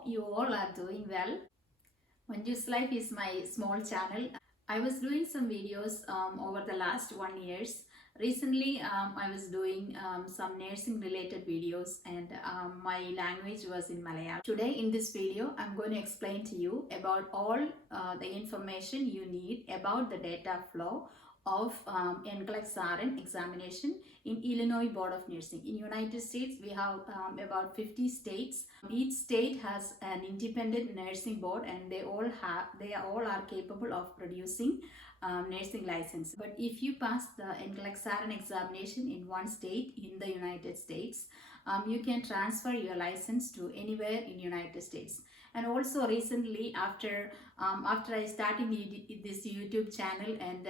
hope you all are doing well. Manjus Life is my small channel. I was doing some videos over the last 1 years. Recently, I was doing some nursing related videos, and my language was in Malayalam. Today in this video, I'm going to explain to you about all the information you need about the data flow of NCLEX RN examination in Illinois Board of Nursing. In United States, we have about 50 states. Each state has an independent nursing board, and they all are capable of producing nursing license. But if you pass the NCLEX RN examination in one state in the United States, you can transfer your license to anywhere in United States. And also recently, after I started this YouTube channel and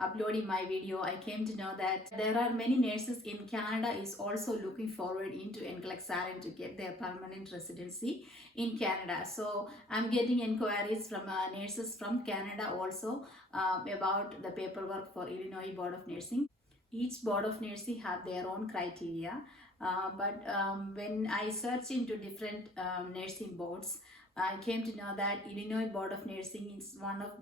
uploading my video, I came to know that there are many nurses in Canada is also looking forward into NCLEX RN to get their permanent residency in Canada. So I'm getting inquiries from nurses from Canada also about the paperwork for Illinois Board of Nursing. Each Board of Nursing have their own criteria, but when I searched into different nursing boards, I came to know that Illinois Board of Nursing is one of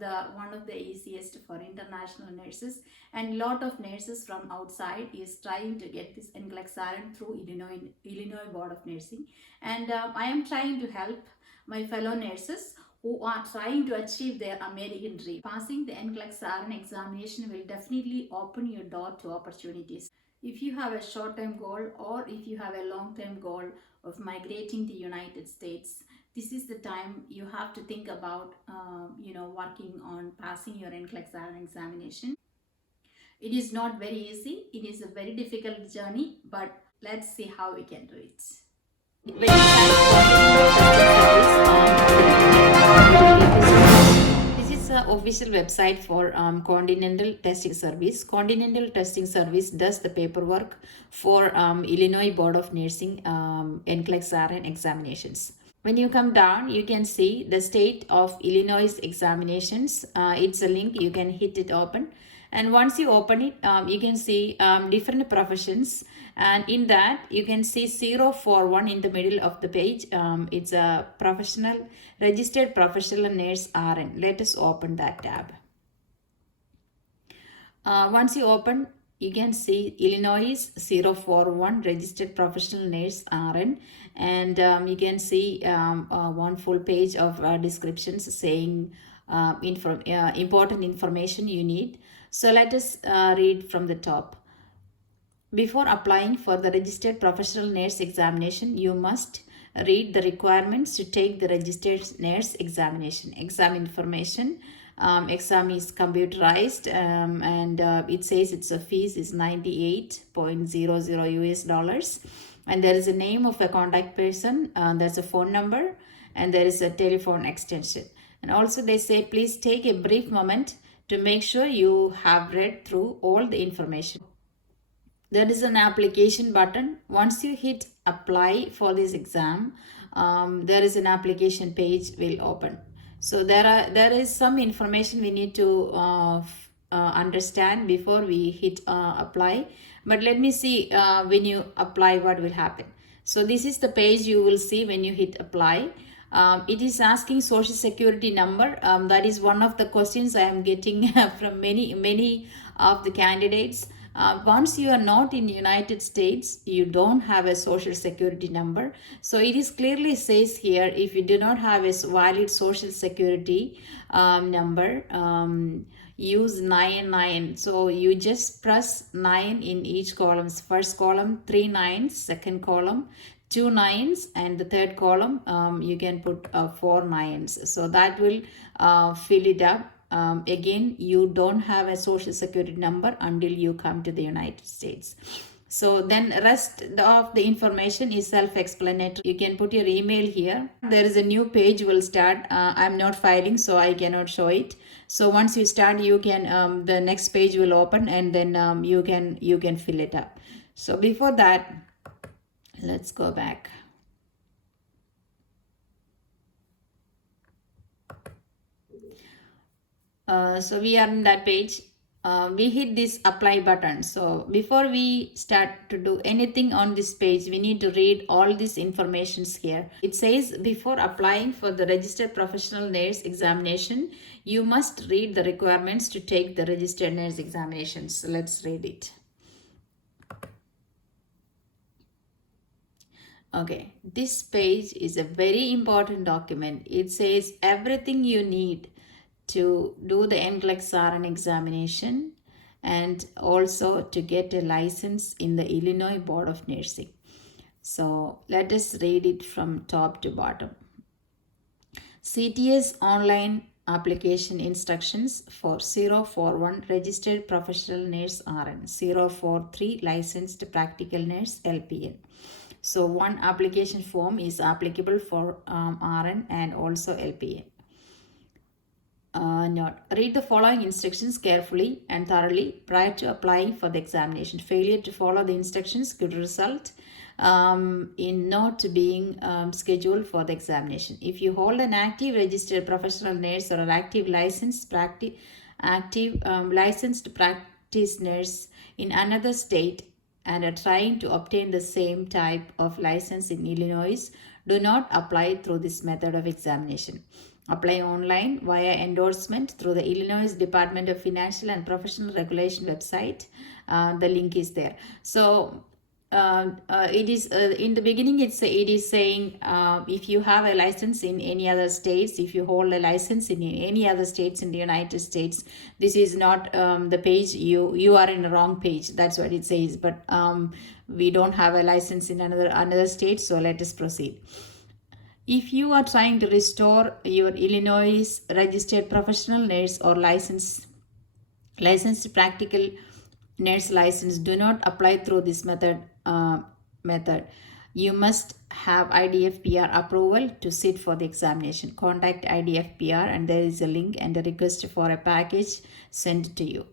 the easiest for international nurses, and lot of nurses from outside is trying to get this NCLEX RN through Illinois Board of Nursing, and I am trying to help my fellow nurses who are trying to achieve their American dream. Passing the NCLEX RN examination will definitely open your door to opportunities. If you have a short-term goal or if you have a long-term goal of migrating to the United States, this is the time you have to think about, working on passing your NCLEX RN examination. It is not very easy. It is a very difficult journey, but let's see how we can do it. When you this is the official website for Continental Testing Service. Continental Testing Service does the paperwork for Illinois Board of Nursing NCLEX RN examinations. When you come down, you can see the state of Illinois examinations. It's a link. You can hit it open. And once you open it, you can see different professions. And in that, you can see 041 in the middle of the page. It's a registered professional nurse RN. Let us open that tab. Once you open, you can see Illinois 041 registered professional nurse RN, and you can see one full page of descriptions saying important information you need. So let us read from the top. Before applying for the registered professional nurse examination, you must read the requirements to take the registered nurse examination. Exam information. Exam is computerized, and it says its fees is $98.00 US, and there is a name of a contact person, there's a phone number, and there is a telephone extension. And also they say please take a brief moment to make sure you have read through all the information. There is an application button. Once you hit apply for this exam, there is an application page will open. So there is some information we need to understand before we hit apply. But let me see when you apply what will happen. So this is the page you will see when you hit apply. It is asking social security number. That is one of the questions I am getting from many of the candidates. Once you are not in United States, you don't have a social security number. So it is clearly says here, if you do not have a valid social security number, use 99. So you just press 9 in each column. First column 3 9s, second column 2 9s, and the third column you can put 4 9s. So that will fill it up. Again, you don't have a social security number until you come to the United States. So then rest of the information is self-explanatory. You can put your email here. There is a new page will start. I'm not filing, so I cannot show it. So once you start, you can the next page will open, and then you can fill it up. So before that, let's go back. So we are in that page. we hit this apply button. So before we start to do anything on this page, we need to read all these informations here. It says before applying for the registered professional nurse examination, you must read the requirements to take the registered nurse examinations. So let's read it. Okay, this page is a very important document. It says everything you need to do the NCLEX RN examination and also to get a license in the Illinois Board of Nursing. So let us read it from top to bottom. CTS online application instructions for 041 registered professional nurse RN, 043 licensed practical nurse LPN. So one application form is applicable for RN and also LPN. Note: read the following instructions carefully and thoroughly prior to applying for the examination. Failure to follow the instructions could result in not being scheduled for the examination. If you hold an active registered professional nurse or an active licensed practice nurse in another state and are trying to obtain the same type of license in Illinois, do not apply through this method of examination. Apply online via endorsement through the Illinois Department of Financial and Professional Regulation website. The link is there. So it is in the beginning it is saying if you have a license in any other states, if you hold a license in any other states in the United States, this is not the page. You are in the wrong page. That's what it says. But we don't have a license in another state, so let us proceed. If you are trying to restore your Illinois registered professional nurse or licensed practical nurse license, do not apply through this method. You must have IDFPR approval to sit for the examination. Contact IDFPR and there is a link and a request for a package sent to you.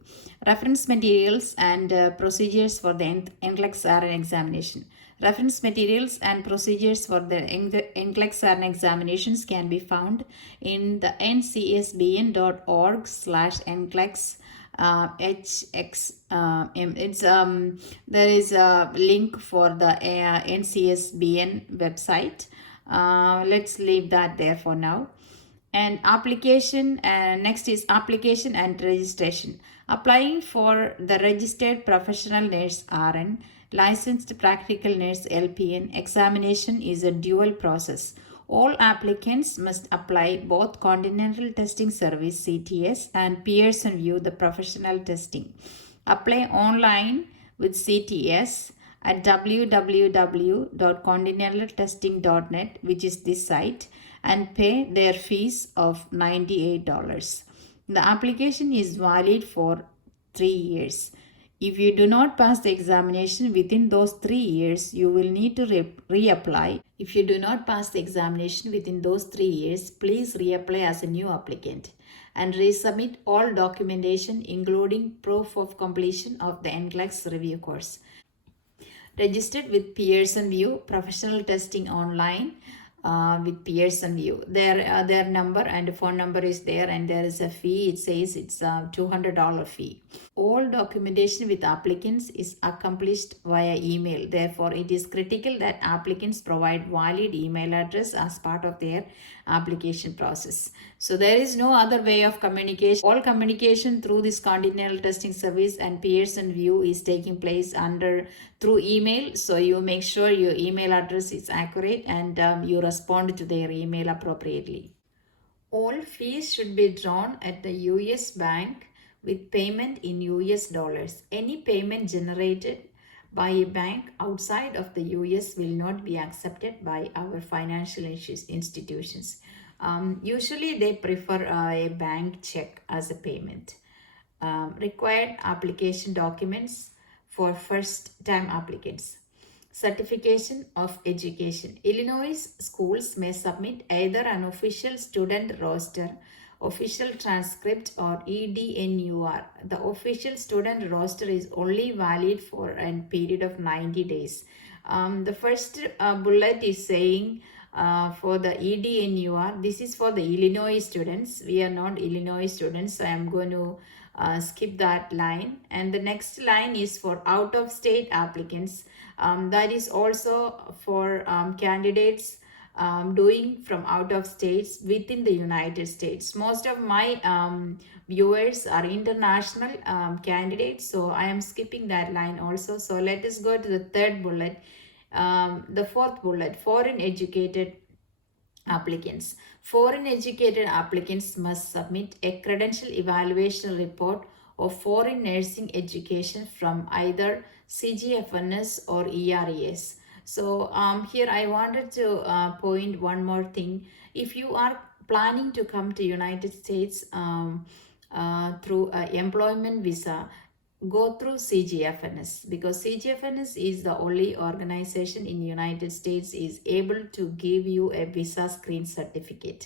Reference materials and procedures for the NCLEX RN examination. Reference materials and procedures for the NCLEX RN examinations can be found in the ncsbn.org/NCLEX there is a link for the NCSBN website. Let's leave that there for now. And application, next is application and registration. Applying for the registered professional nurse RN, licensed practical nurse LPN examination is a dual process. All applicants must apply both Continental Testing Service CTS and Pearson View the professional testing. Apply online with CTS at www.continentaltesting.net, which is this site, and pay their fees of $98. The application is valid for 3 years. If you do not pass the examination within those 3 years, you will need to reapply. If you do not pass the examination within those 3 years, please reapply as a new applicant and resubmit all documentation including proof of completion of the NCLEX review course. Registered with Pearson View Professional Testing Online with Pearson View. Their number and phone number is there and there is a fee. It says it's a $200 fee. All documentation with applicants is accomplished via email. Therefore, it is critical that applicants provide valid email address as part of their application process. So there is no other way of communication. All communication through this Continental Testing Service and Pearson View is taking place through email. So you make sure your email address is accurate and you respond to their email appropriately. All fees should be drawn at the US bank with payment in US dollars. Any payment generated by a bank outside of the US will not be accepted by our financial institutions. Usually they prefer a bank check as a payment. Required application documents for first-time applicants. Certification of education. Illinois schools may submit either an official student roster, official transcript, or EDNUR. The official student roster is only valid for a period of 90 days. The first bullet is saying for the EDNUR. This is for the Illinois students. We are not Illinois students, so I am going to skip that line. And the next line is for out-of-state applicants. That is also for candidates doing from out of states within the United States. Most of my viewers are international candidates, so I am skipping that line also. So let us go to the third bullet. The fourth bullet, foreign educated applicants. Foreign educated applicants must submit a credential evaluation report of foreign nursing education from either CGFNS or ERES. So here I wanted to point one more thing. If you are planning to come to United States through an employment visa, go through CGFNS, because CGFNS is the only organization in United States is able to give you a visa screen certificate.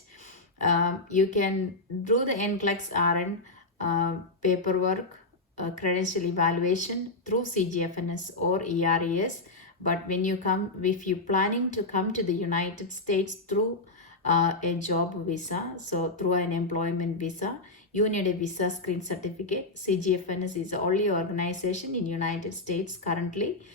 You can do the NCLEX RN paperwork, credential evaluation through CGFNS or ERES. But when you come, if you're planning to come to the United States through a job visa, so through an employment visa, you need a visa screen certificate. CGFNS is the only organization in United States currently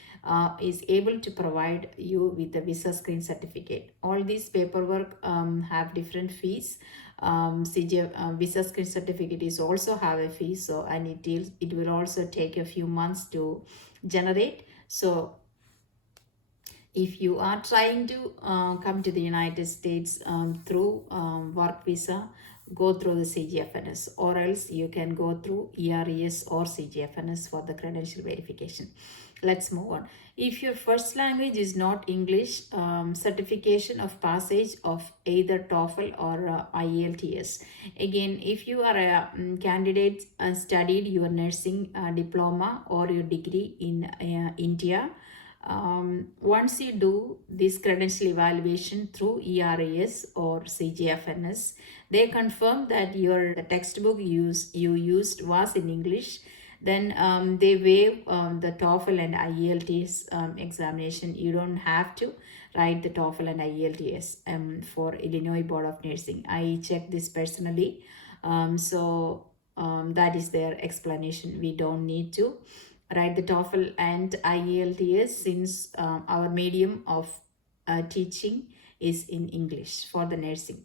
is able to provide you with the visa screen certificate. All these paperwork have different fees. Visa screen certificate is also have a fee, so and it will also take a few months to generate. So if you are trying to come to the United States through work visa, go through the CGFNS, or else you can go through ERES or CGFNS for the credential verification. Let's move on. If your first language is not English, certification of passage of either TOEFL or IELTS. Again, if you are a candidate studied your nursing diploma or your degree in India, once you do this credential evaluation through ERES or CGFNS, they confirm that the textbook you used was in English. Then they waive the TOEFL and IELTS examination. You don't have to write the TOEFL and IELTS for Illinois Board of Nursing. I checked this personally. That is their explanation. We don't need to write the TOEFL and IELTS since our medium of teaching is in English for the nursing.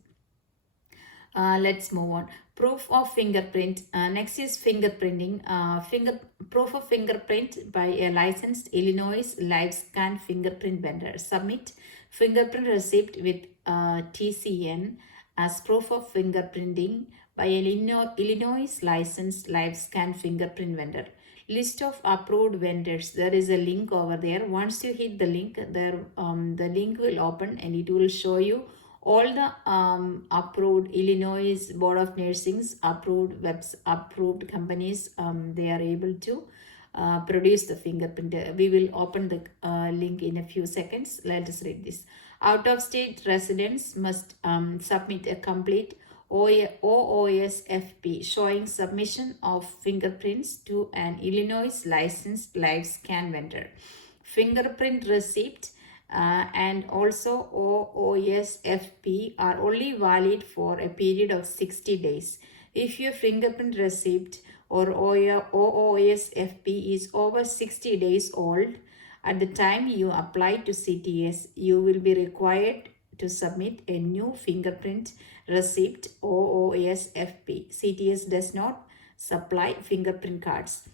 Let's move on. Proof of fingerprint. Next is fingerprinting. Proof of fingerprint by a licensed Illinois live scan fingerprint vendor. Submit fingerprint receipt with TCN as proof of fingerprinting by an Illinois licensed live scan fingerprint vendor. List of approved vendors. There is a link over there. Once you hit the link, there the link will open and it will show you all the approved Illinois Board of Nursing's approved companies. They are able to produce the fingerprint. We will open the link in a few seconds. Let us read this. Out of state residents must submit a complete OOSFP showing submission of fingerprints to an Illinois licensed live scan vendor. Fingerprint receipt and also OOSFP are only valid for a period of 60 days. If your fingerprint receipt or OOSFP is over 60 days old, at the time you apply to CTS, you will be required to submit a new fingerprint receipt OOSFP. CTS does not supply fingerprint cards.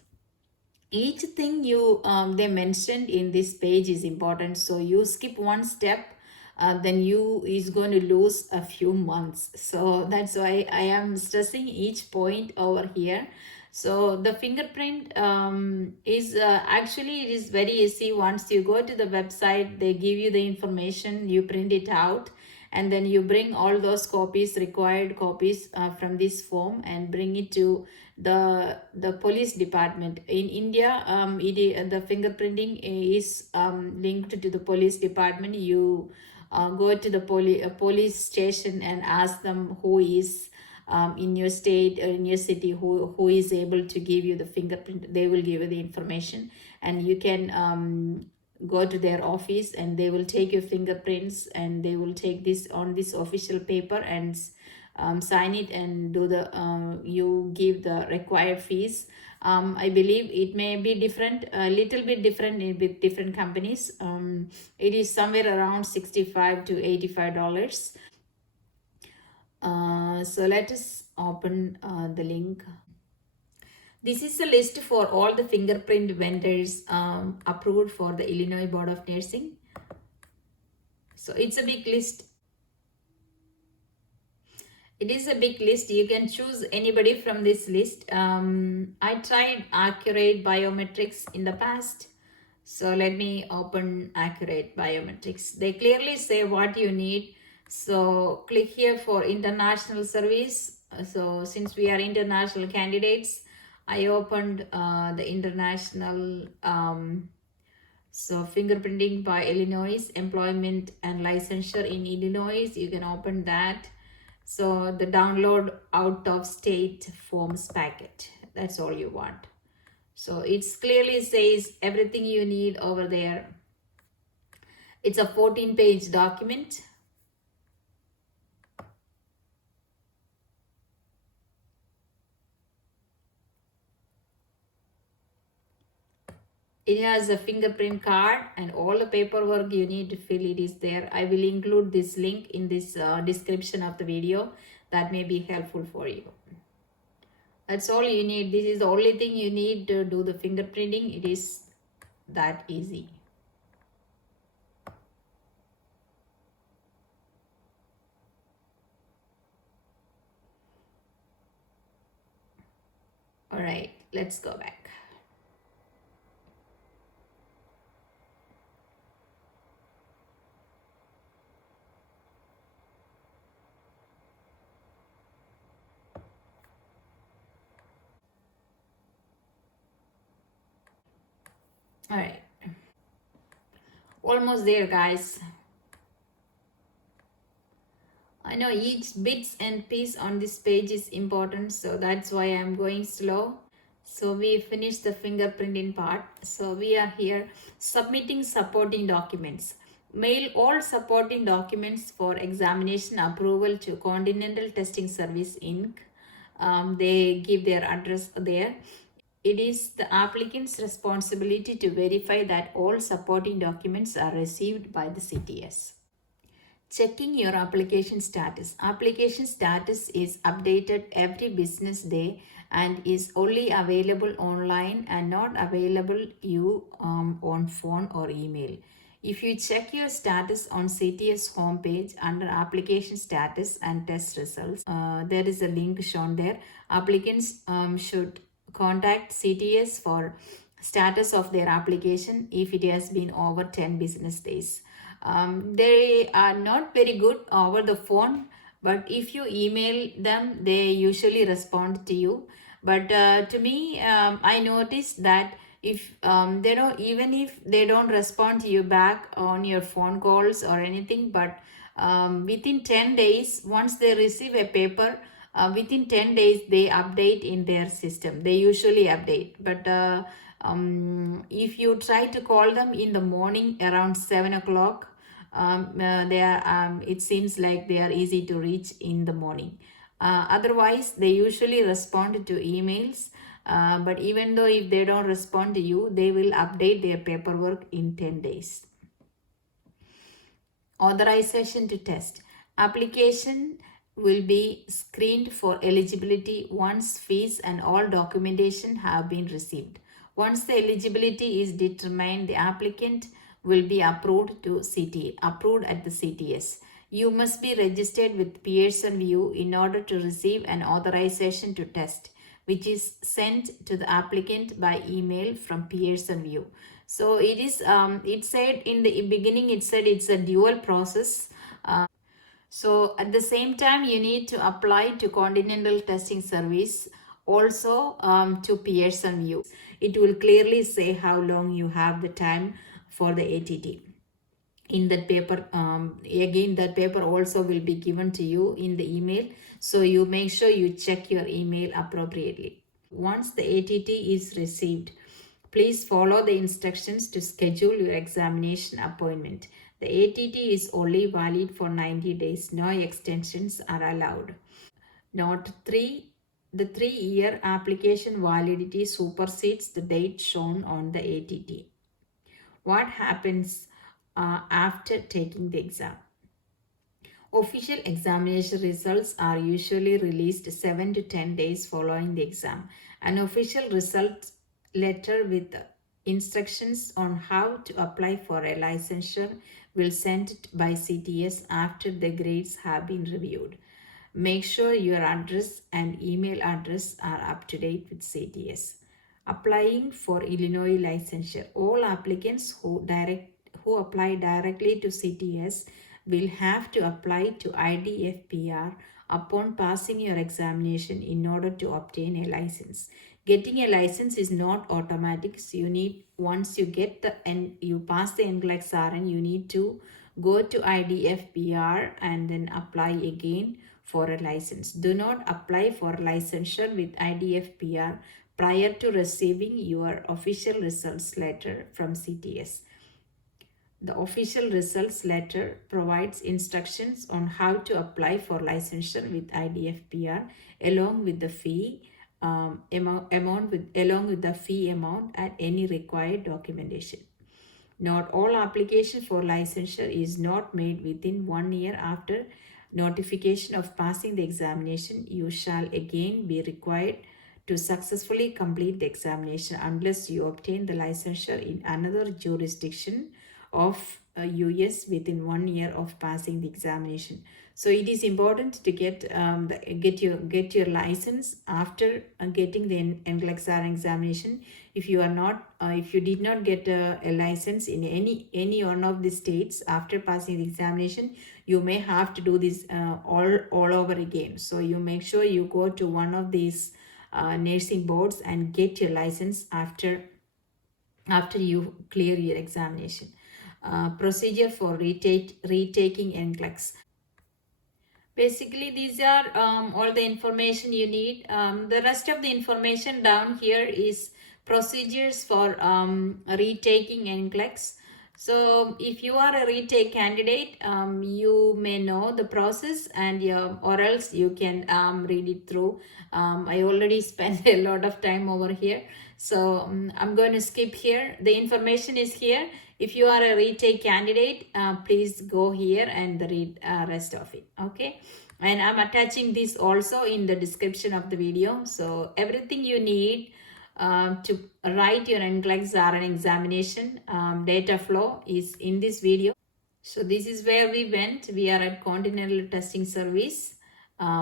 Each thing they mentioned in this page is important, so you skip one step, then you is going to lose a few months. So that's why I am stressing each point over here. So the fingerprint is actually it is very easy. Once you go to the website, they give you the information, you print it out, and then you bring all those required copies from this form and bring it to the police department. In India, the fingerprinting is linked to the police department. You go to the police station and ask them who is in your state or in your city who is able to give you the fingerprint. They will give you the information, and you can go to their office and they will take your fingerprints and they will take this on this official paper and sign it and do the you give the required fees. I believe it may be different, a little bit different with different companies. It is somewhere around $65 to $85. So let us open the link. This is a list for all the fingerprint vendors approved for the Illinois Board of Nursing. So it's a big list. It is a big list. You can choose anybody from this list. I tried Accurate Biometrics in the past. So let me open Accurate Biometrics. They clearly say what you need. So click here for international service. So since we are international candidates, I opened the international so fingerprinting by Illinois, employment and licensure in Illinois. You can open that. So the download out of state forms packet. That's all you want. So it clearly says everything you need over there. It's a 14-page document. It has a fingerprint card and all the paperwork you need to fill it is there. I will include this link in this description of the video. That may be helpful for you. That's all you need. This is the only thing you need to do the fingerprinting. It is that easy. All right, let's go back. All right, almost there, guys. I know each bits and piece on this page is important, so that's why I'm going slow. So we finished the fingerprinting part. So we are here submitting supporting documents. Mail all supporting documents for examination approval to Continental Testing Service Inc. They give their address there. It is the applicant's responsibility to verify that all supporting documents are received by the CTS. Checking your application status. Application status is updated every business day and is only available online and not available you on phone or email. If you check your status on CTS homepage under application status and test results, there is a link shown there. Applicants should contact CTS for status of their application if it has been over 10 business days. They are not very good over the phone, but if you email them, they usually respond to you. But to me, I noticed that if they don't, even if they don't respond to you back on your phone calls or anything, but within 10 days, once they receive a paper, within 10 days they update in their system. They usually update, but if you try to call them in the morning around 7 o'clock, it seems like they are easy to reach in the morning. Otherwise, they usually respond to emails. But even though if they don't respond to you, they will update their paperwork in 10 days. Authorization to test. Application will be screened for eligibility once fees and all documentation have been received. Once the eligibility is determined, the applicant will be approved at the CTS. You must be registered with Pearson VUE in order to receive an authorization to test, which is sent to the applicant by email from Pearson VUE. So it is. It said in the beginning. It said it's a dual process. So at the same time, you need to apply to Continental Testing Service, also to Pearson VUE. It will clearly say how long you have the time for the ATT. In that paper, again, that paper also will be given to you in the email. So you make sure you check your email appropriately. Once the ATT is received, Please follow the instructions to schedule your examination appointment. The ATT is only valid for 90 days. No extensions are allowed. Note 3. The 3-year application validity supersedes the date shown on the ATT. What happens after taking the exam? Official examination results are usually released 7 to 10 days following the exam. An official result letter with instructions on how to apply for a licensure will sent by CTS after the grades have been reviewed. Make sure your address and email address are up to date with CTS. Applying for Illinois licensure. All applicants who apply directly to CTS will have to apply to IDFPR upon passing your examination in order to obtain a license. Getting a license is not automatic. So you need, once you get the and you pass the NCLEX RN, you need to go to IDFPR and then apply again for a license. Do not apply for licensure with IDFPR prior to receiving your official results letter from CTS. The official results letter provides instructions on how to apply for licensure with IDFPR along with the fee along with the fee amount and any required documentation. Not all application for licensure is not made within 1 year after notification of passing the examination. You shall again be required to successfully complete the examination unless you obtain the licensure in another jurisdiction of US within 1 year of passing the examination. So it is important to get your license after getting the NCLEX RN examination. If you are not if you did not get a license in any one of the states after passing the examination, you may have to do this all over again. So you make sure you go to one of these nursing boards and get your license after you clear your examination. Procedure for retaking NCLEX. Basically, these are all the information you need. The rest of the information down here is procedures for retaking NCLEX. So if you are a retake candidate, you may know the process, and or else you can read it through. I already spent a lot of time over here, so I'm going to skip here. The information is here. If you are a retake candidate, please go here and read rest of it. Okay, and I'm attaching this also in the description of the video. So everything you need to write your NCLEX RN examination data flow is in this video. So this is where we went. We are at Continental Testing Service.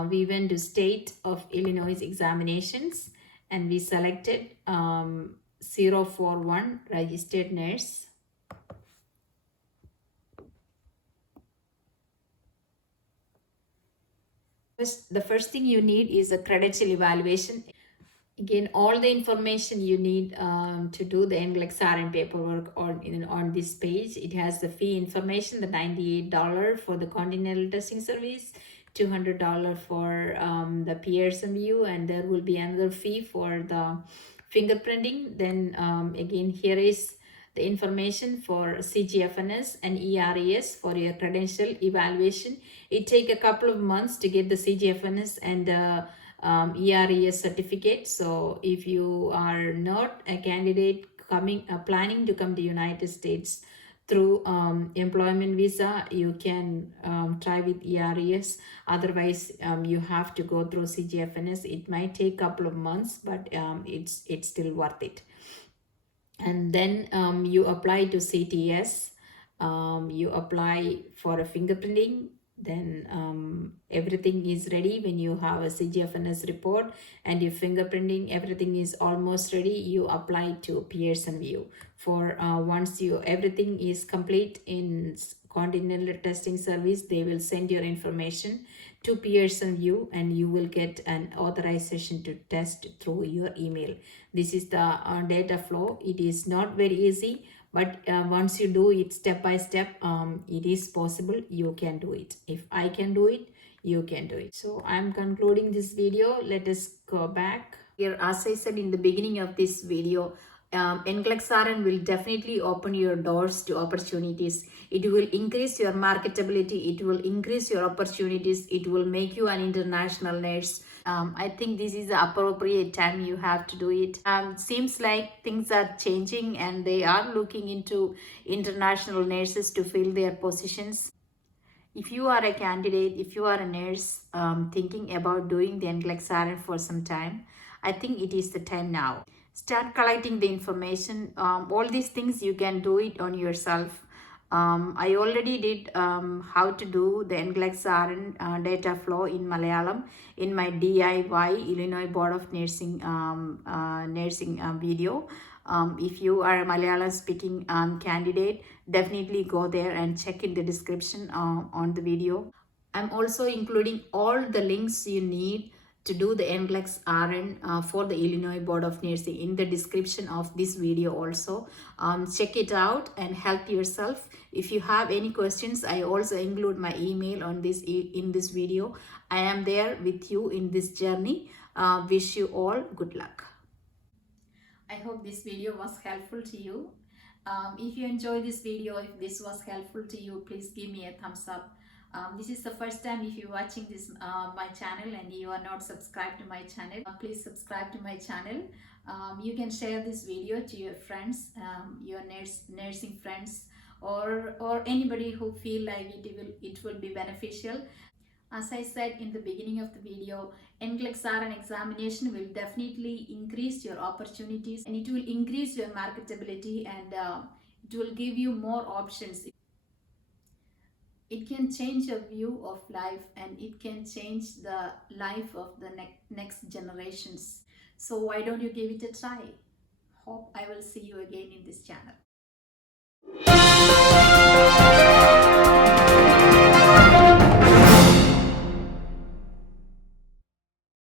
We went to State of Illinois examinations, and we selected 041 registered nurse. The first thing you need is a credential evaluation. Again, all the information you need to do the NCLEX RN paperwork on this page. It has the fee information, the $98 for the Continental testing service, $200 for the Pearson view, and there will be another fee for the fingerprinting. Then again, here is the information for CGFNS and ERES for your credential evaluation. It take a couple of months to get the CGFNS and ERES certificate. So if you are not a candidate planning to come to United States through employment visa, you can try with ERES. Otherwise, you have to go through CGFNS. It might take a couple of months, but it's still worth it. And then you apply to CTS. You apply for a fingerprinting. Then everything is ready. When you have a CGFNS report and your fingerprinting, everything is almost ready, you apply to Pearson view. For once everything is complete in Continental testing service, they will send your information to Pearson view, and you will get an authorization to test through your email. This is the data flow. It is not very easy, but once you do it step by step, it is possible. You can do it. If I can do it, you can do it. So I'm concluding this video. Let us go back here. As I said in the beginning of this video, NCLEX RN will definitely open your doors to opportunities. It will increase your marketability. It will increase your opportunities. It will make you an international nurse. I think this is the appropriate time you have to do it. Seems like things are changing and they are looking into international nurses to fill their positions. If you are a candidate, if you are a nurse thinking about doing the NCLEX RN for some time, I think it is the time now. Start collecting the information. All these things you can do it on yourself. I already did how to do the NCLEX RN data flow in Malayalam in my DIY Illinois Board of Nursing video. If you are a Malayalam speaking candidate, definitely go there and check in the description on the video. I'm also including all the links you need to do the NCLEX RN for the Illinois Board of Nursing in the description of this video also. Check it out and help yourself. If you have any questions, I also include my email on this in this video. I am there with you in this journey. Wish you all good luck. I hope this video was helpful to you. If you enjoyed this video, if this was helpful to you, please give me a thumbs up. This is the first time if you're watching this my channel and you are not subscribed to my channel, please subscribe to my channel. You can share this video to your friends, your nursing friends, or anybody who feel like it will be beneficial. As I said in the beginning of the video, NCLEX RN examination will definitely increase your opportunities and it will increase your marketability, and it will give you more options. It can change your view of life and it can change the life of the next generations. So why don't you give it a try? Hope I will see you again in this channel.